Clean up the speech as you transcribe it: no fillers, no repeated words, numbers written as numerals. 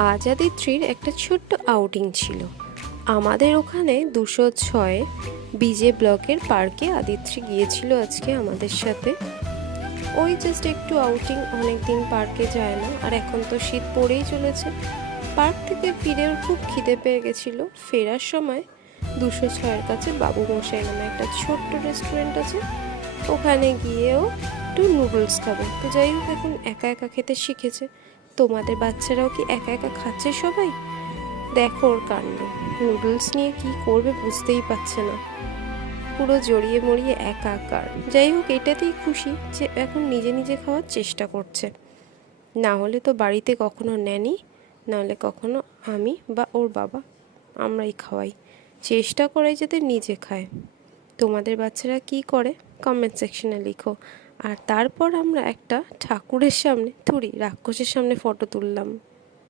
আজ আদিত্রির একটা ছোট্ট আউটিং ছিল। আমাদের ওখানে 206 বিজে ব্লকের পার্কে আদিত্রি গিয়েছিল আজকে আমাদের সাথে। ওই জাস্ট একটু আউটিং, অনেকদিন পার্কে যায় না, আর এখন তো শীত পড়েই চলেছে। পার্ক থেকে ফিরে ওর খুব খিদে পেয়ে গেছিলো। ফেরার সময় 206-এর কাছে বাবু মশাই নামে একটা ছোট্ট রেস্টুরেন্ট আছে, ওখানে গিয়েও একটু নুডলস খাবে। তো যাই হোক, এখন একা একা খেতে শিখেছে। তোমাদের বাচ্চারাও কি একা একা খাচ্ছে সবাই? দেখো ওর কাণ্ড, নুডলস নিয়ে কি করবে বুঝতেই পারছে না, পুরো জড়িয়ে মরিয়ে একাকার। যাই হোক, এটাতেই খুশি যে এখন নিজে নিজে খাওয়ার চেষ্টা করছে। না হলে তো বাড়িতে কখনো নেনি, নাহলে কখনো আমি বা ওর বাবা আমরাই খাওয়াই, চেষ্টা করাই যাতে নিজে খায়। তোমাদের বাচ্চারা কি করে কমেন্ট সেকশনে লিখো। আর তারপর আমরা একটা ঠাকুরের সামনে, রাক্ষসের সামনে ফটো তুললাম।